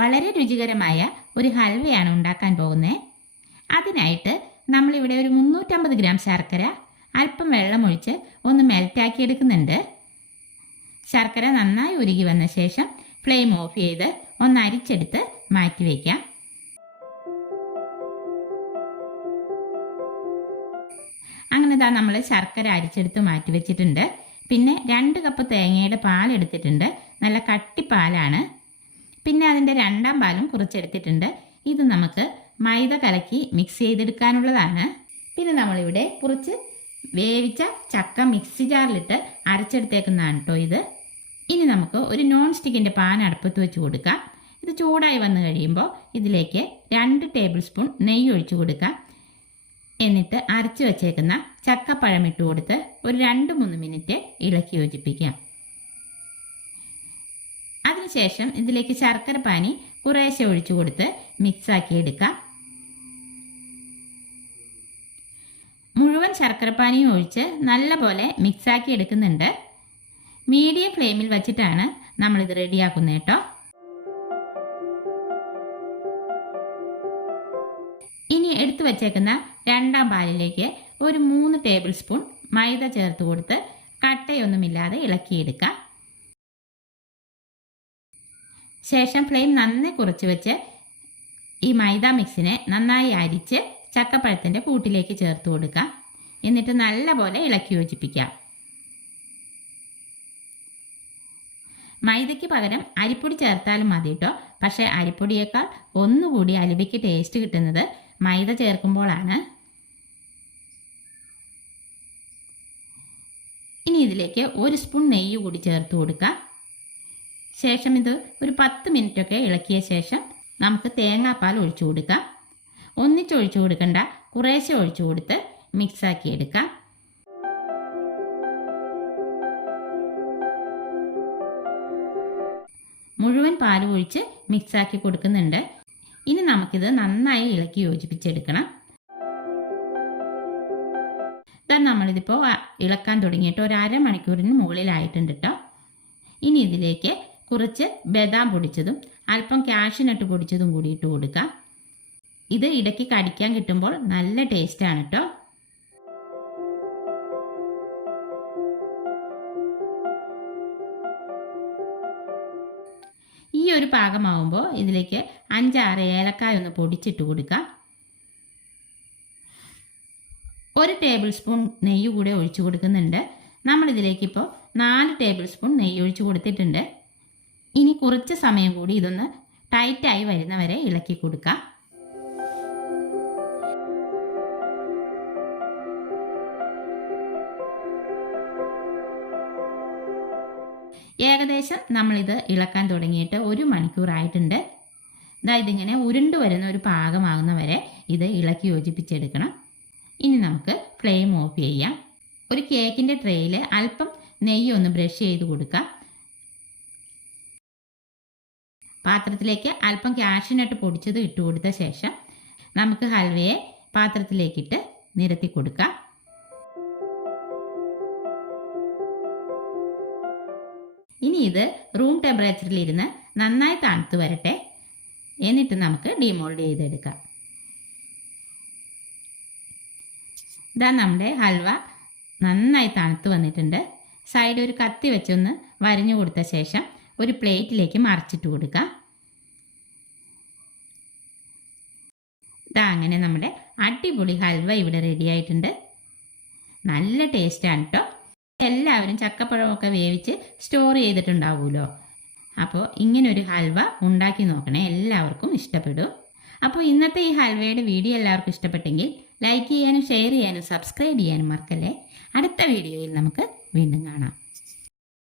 വളരെ രുചികരമായ ഒരു ഹൽവയാണ് ഉണ്ടാക്കാൻ പോകുന്നത് അതിനായിട്ട് നമ്മളിവിടെ ഒരു മുന്നൂറ്റമ്പത് ഗ്രാം ശർക്കര അല്പം വെള്ളമൊഴിച്ച് ഒന്ന് മെൽറ്റാക്കി എടുക്കുന്നുണ്ട്. ശർക്കര നന്നായി ഉരുകി വന്ന ശേഷം ഫ്ലെയിം ഓഫ് ചെയ്ത് ഒന്ന് അരിച്ചെടുത്ത് മാറ്റി വയ്ക്കാം അങ്ങനെ നമ്മൾ ശർക്കര അരിച്ചെടുത്ത് മാറ്റി വെച്ചിട്ടുണ്ട്. പിന്നെ രണ്ട് കപ്പ് തേങ്ങയുടെ പാൽ എടുത്തിട്ടുണ്ട്. നല്ല കട്ടിപ്പാലാണ്. പിന്നെ അതിന്റെ രണ്ടാം പാലും കുറച്ചെടുത്തിട്ടുണ്ട്. ഇത് നമുക്ക് മൈദ കലക്കി മിക്സ് ചെയ്തെടുക്കാനുള്ളതാണ്. പിന്നെ നമ്മളിവിടെ കുറച്ച് വേവിച്ച ചക്ക മിക്സി ജാറിലിട്ട് അരച്ചെടുത്തേക്കുന്നതാണ് കേട്ടോ ഇത്. ഇനി നമുക്ക് ഒരു നോൺ സ്റ്റിക്കിന്റെ പാൻ അടുപ്പത്ത് വെച്ച് കൊടുക്കാം. ഇത് ചൂടായി വന്നു കഴിയുമ്പോൾ ഇതിലേക്ക് രണ്ട് ടേബിൾ സ്പൂൺ നെയ്യ് ഒഴിച്ചു കൊടുക്കാം. എന്നിട്ട് അരച്ച് വച്ചേക്കുന്ന ചക്കപ്പഴം ഇട്ട് കൊടുത്ത് ഒരു രണ്ട് മൂന്ന് മിനിറ്റ് ഇളക്കി യോജിപ്പിക്കാം. അതിനുശേഷം ഇതിലേക്ക് ശർക്കര പാനി കുറേശ്ശെ ഒഴിച്ചു കൊടുത്ത് മിക്സാക്കി എടുക്കാം. മുഴുവൻ ശർക്കരപ്പാനിയും ഒഴിച്ച് നല്ലപോലെ മിക്സാക്കി എടുക്കുന്നുണ്ട്. മീഡിയം ഫ്ലെയിമിൽ വെച്ചിട്ടാണ് നമ്മളിത് റെഡിയാക്കുന്നത് കേട്ടോ. ഇനി എടുത്തു വച്ചേക്കുന്ന രണ്ടാം പാലിലേക്ക് ഒരു മൂന്ന് ടേബിൾ സ്പൂൺ മൈദ ചേർത്ത് കൊടുത്ത് കട്ടയൊന്നുമില്ലാതെ ഇളക്കിയെടുക്കാം. ശേഷം ഫ്ലെയിം നന്നെ കുറച്ച് വെച്ച് ഈ മൈദ മിക്സിനെ നന്നായി അരിച്ച് ചക്കപ്പഴത്തിന്റെ കൂട്ടിലേക്ക് ചേർത്ത് കൊടുക്കാം എന്നിട്ട് നല്ലപോലെ ഇളക്കി യോജിപ്പിക്കാം മൈദയ്ക്ക് പകരം അരിപ്പൊടി ചേർത്താലും മതി കേട്ടോ പക്ഷേ അരിപ്പൊടിയേക്കാൾ ഒന്നുകൂടി അലുവയ്ക്ക് ടേസ്റ്റ് കിട്ടുന്നത് മൈദ ചേർക്കുമ്പോഴാണ്. ഇനി ഇതിലേക്ക് ഒരു സ്പൂൺ നെയ്യ് കൂടി ചേർത്ത് കൊടുക്കാം ശേഷം ഇത് ഒരു പത്ത് മിനിറ്റൊക്കെ ഇളക്കിയ ശേഷം നമുക്ക് തേങ്ങാപ്പാൽ ഒഴിച്ചു കൊടുക്കാം. ഒന്നിച്ച് ഒഴിച്ചു കൊടുക്കണ്ട. കുറേശ്ശെ ഒഴിച്ചു കൊടുത്ത് മിക്സാക്കി എടുക്കാം. മുഴുവൻ പാൽ ഒഴിച്ച് മിക്സാക്കി കൊടുക്കുന്നുണ്ട്. ഇനി നമുക്കിത് നന്നായി ഇളക്കി യോജിപ്പിച്ചെടുക്കണം. ഇതാ നമ്മളിതിപ്പോൾ ഇളക്കാൻ തുടങ്ങിയിട്ട് ഒരു അരമണിക്കൂറിന് മുകളിലായിട്ടുണ്ട് കേട്ടോ. ഇനി ഇതിലേക്ക് കുറച്ച് ബദാം പൊടിച്ചതും അല്പം കാഷ്യൂനട്ട് പൊടിച്ചതും കൂടി ഇട്ട് കൊടുക്കാം. ഇത് ഇടയ്ക്ക് കടിക്കാൻ കിട്ടുമ്പോൾ നല്ല ടേസ്റ്റാണ് കേട്ടോ ഈ ഒരു പാകമാവുമ്പോൾ ഇതിലേക്ക് അഞ്ചാറ് ഏലക്കായ ഒന്ന് പൊടിച്ചിട്ട് കൊടുക്കാം. ഒരു ടേബിൾ സ്പൂൺ നെയ്യ് കൂടെ ഒഴിച്ചു കൊടുക്കുന്നുണ്ട്. നമ്മളിതിലേക്കിപ്പോൾ നാല് ടേബിൾ സ്പൂൺ നെയ്യ് ഒഴിച്ചു കൊടുത്തിട്ടുണ്ട്. ഇനി കുറച്ച് സമയം കൂടി ഇതൊന്ന് ടൈറ്റായി വരുന്നവരെ ഇളക്കി കൊടുക്കാം. ഏകദേശം നമ്മളിത് ഇളക്കാൻ തുടങ്ങിയിട്ട് ഒരു മണിക്കൂറായിട്ടുണ്ട്. ഇതാ ഇതിങ്ങനെ ഉരുണ്ട് വരുന്ന ഒരു പാകമാകുന്ന വരെ ഇത് ഇളക്കി യോജിപ്പിച്ചെടുക്കണം. ഇനി നമുക്ക് ഫ്ലെയിം ഓഫ് ചെയ്യാം. ഒരു കേക്കിന്റെ ട്രേയിൽ അല്പം നെയ്യ് ഒന്ന് ബ്രഷ് ചെയ്ത് കൊടുക്കാം. പാത്രത്തിലേക്ക് അല്പം ക്യാഷിനായിട്ട് പൊടിച്ചത് ഇട്ട് കൊടുത്ത ശേഷം നമുക്ക് ഹൽവയെ പാത്രത്തിലേക്കിട്ട് നിരത്തി കൊടുക്കാം. ഇനി ഇത് റൂം ടെമ്പറേച്ചറിൽ ഇരുന്ന് നന്നായി തണുത്ത് വരട്ടെ. എന്നിട്ട് നമുക്ക് ഡിമോൾഡ് ചെയ്തെടുക്കാം. ഇതാ നമ്മുടെ ഹൽവ നന്നായി തണുത്ത് വന്നിട്ടുണ്ട്. സൈഡ് ഒരു കത്തി വെച്ചൊന്ന് വരഞ്ഞു കൊടുത്ത ശേഷം ഒരു പ്ലേറ്റിലേക്ക് മറിച്ചിട്ട് കൊടുക്കാം. ഇതാ അങ്ങനെ നമ്മുടെ അടിപൊളി ഹൽവ ഇവിടെ റെഡി ആയിട്ടുണ്ട്. നല്ല ടേസ്റ്റാണ് കേട്ടോ എല്ലാവരും ചക്കപ്പഴമൊക്കെ വേവിച്ച് സ്റ്റോർ ചെയ്തിട്ടുണ്ടാവുമല്ലോ അപ്പോൾ ഇങ്ങനൊരു ഹൽവ ഉണ്ടാക്കി നോക്കണേ. എല്ലാവർക്കും ഇഷ്ടപ്പെടും. അപ്പോൾ ഇന്നത്തെ ഈ ഹൽവയുടെ വീഡിയോ എല്ലാവർക്കും ഇഷ്ടപ്പെട്ടെങ്കിൽ ലൈക്ക് ചെയ്യാനും ഷെയർ ചെയ്യാനും സബ്സ്ക്രൈബ് ചെയ്യാനും മറക്കല്ലേ? അടുത്ത വീഡിയോയിൽ നമുക്ക് വീണ്ടും കാണാം.